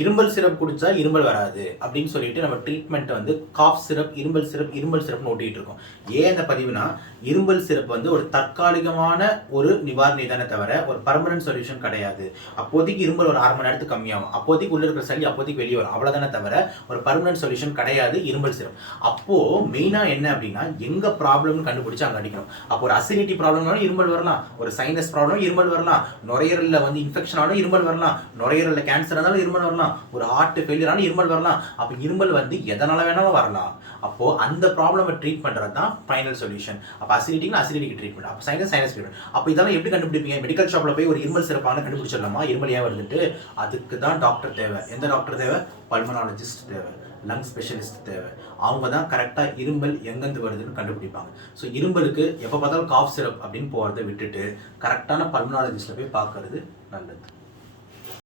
இரும்பல் சிரப் குடிச்சா இருமல் வராது அப்படின்னு சொல்லிட்டு நம்ம ட்ரீட்மெண்ட் வந்து காஃப் சிரப், இரும்பல் சிரப்னு ஓட்டிட்டு இருக்கோம். ஏன் அந்த பதிவுனா, இரும்பல் சிரப் வந்து ஒரு தற்காலிகமான ஒரு நிவாரணி தானே தவிர ஒரு பர்மனன்ட் சொல்யூஷன் கிடையாது. அப்போதைக்கு இருமல் ஒரு 1/2 மணி நேரத்துக்கு கம்மியாகும், அப்போதைக்கு உள்ள இருக்கிற சளி அப்போதைக்கு வெளியே வரும், அவ்வளவுதானே தவிர ஒரு பர்மனன்ட் சொல்யூஷன் கிடையாது இரும்பல் சிரப். அப்போ மெயினா என்ன அப்படின்னா, எங்க ப்ராப்ளம்னு கண்டுபிடிச்சு அங்க அடிக்கணும். அப்போ ஒரு அசிடிட்டி ப்ராப்ளம்னாலும் இருமல் வரலாம், ஒரு சைனஸ் ப்ராப்ளம் இருமல் வரலாம், நுரையீரல்ல வந்து இன்ஃபெக்ஷன் ஆனாலும் இருமல் வரலாம், நுரையீரல்ல கேன்சர் இருந்தாலும் இருமல் வரலாம், ஒரு ஹார்ட் ஃபெயிலியர் ஆன இருமல் வரலாம். அப்ப இருமல் வந்து எதனால வேணாலும் வரலாம். அப்போ அந்த ப்ராப்ளமை ட்ரீட் பண்றது தான் ஃபைனல் சொல்யூஷன். அப்ப அசிடிட்டினா அசிடிட்டிக்கு ட்ரீட்மெண்ட், அப்ப சைனஸ் ட்ரீட்மெண்ட். அப்ப இதெல்லாம் எப்படி கண்டுபிடிப்பீங்க? மெடிக்கல் ஷாப்ல போய் ஒரு இருமல் சிறப்பான கண்டுபிடிச்சிடலாமா இருமல் ஏன் வருதுட்டு? அதுக்கு தான் டாக்டர் தேவை. எந்த டாக்டர் தேவை? பல்மனாலஜிஸ்ட் தேவை, லங் ஸ்பெஷலிஸ்ட் தேவை. அவங்க தான் கரெக்டா இருமல் எங்கேருந்து வருதுன்னு கண்டுபிடிப்பாங்க. ஸோ இருமலுக்கு எப்போ பார்த்தாலும் காஃப் சிரப் அப்படின்னு போகிறத விட்டுட்டு கரெக்டான பல்மனாலஜிஸ்ட்டை போய் பார்க்கறது நல்லது.